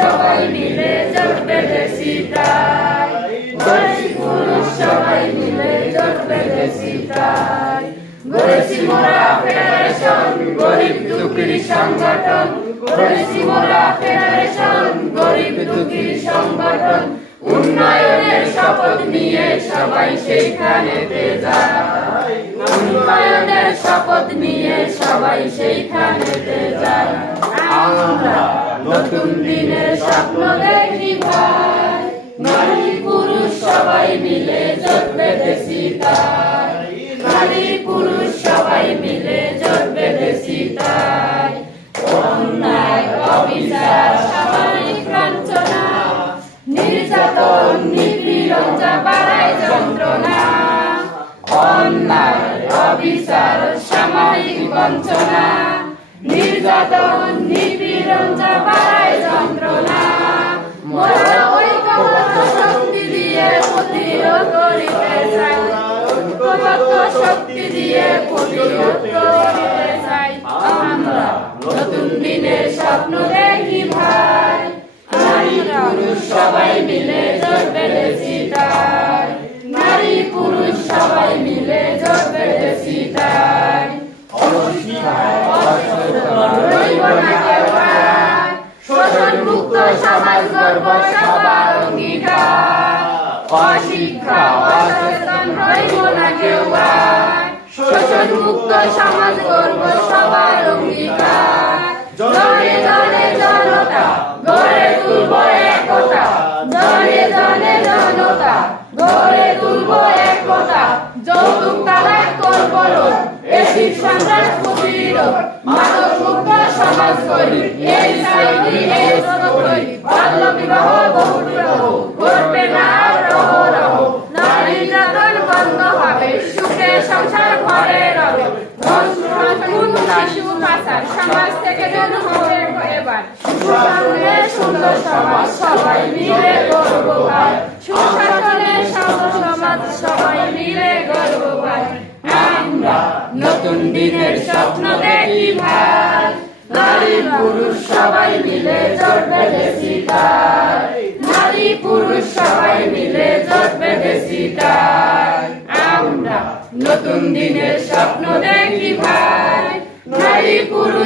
সবাই মিলে জোট বেঁধেছি তাই, গরিব পুরুষ সবাই মিলে জোট বেঁধেছি তাই। গড়েছি মোরা ফেডারেশন গরিব দুঃখীর সংগঠন, গড়েছি মোরা ফেডারেশন গরিব দুঃখীর সংগঠন। উন্নয়নের শপথ নিয়ে সবাই সেইখানেতে যায়, উন্নয়নের শপথ নিয়ে সবাই সেইখানেতে যায়। আমরা নতুন দিনের স্বপ্ন দেখি ভাই, নারী পুরুষ সবাই মিলে জোট বেঁধেছি তাই, নারী পুরুষ সবাই মিলে জোট বেঁধেছি তাই। অন্যায় অবিচার সামাজিক লাঞ্ছনা, নির্যাতন নিপীড়ন যা বাড়ায় যন্ত্রণা, অন্যায় অবিচার সামাজিক বঞ্চনা, নির্যাতন নিপীড়ন যা বাড়ায় যন্ত্রণা। মোরা ঐক্যবদ্ধ শক্তি দিয়ে প্রতিরোধ করিতে চাই, ঐক্যবদ্ধ শক্তি দিয়ে প্রতিরোধ করিতে চাই। আমরা নতুন দিনের স্বপ্ন দেখি ভাই, নারী পুরুষ সবাই মিলে জোট বেঁধেছি তাই, নারী পুরুষ সবাই মিলে জোট বেঁধেছি তাই। শোষণ মুক্ত সমাজ গর্ব সবার অঙ্গীকার, অশিক্ষা অসচেতন হইব না কেউ আর। শোষণ মুক্ত সমাজ গর্ব সবার অঙ্গীকার, জনে জনে জনতা গড়ে তুলব একতা, জনে জনে জনতা গড়ে তুলব একতা। যৌতুক তালাক করব রোধ, এসিড সন্ত্রাস প্রতিরোধ, মাদক মুক্ত সমাজ গড়ি, এইচআইভি এইডস রোধ, বাল্য বিবাহ বহু বিবাহ করবে না আর অহরহ। নারী নির্যাতন বন্ধ হবে, সুখে সংসার ঘরে রবে, শিশু পাচার সমাজ থেকে যেন হবে এবার। সুশাসনের সুন্দর সমাজ সবাই মিলে গর্ব পায়, সুশাসনের সুন্দর সমাজ সবাই মিলে গর্ব পায়। আমরা নতুন দিনের স্বপ্ন দেখি ভাই, নারী পুরুষ সবাই মিলে জোট বেঁধেছি তাই, নারী পুরুষ সবাই মিলে জোট বেঁধেছি তাই। আমরা নতুন দিনের স্বপ্ন দেখি ভাই, নারী পুরুষ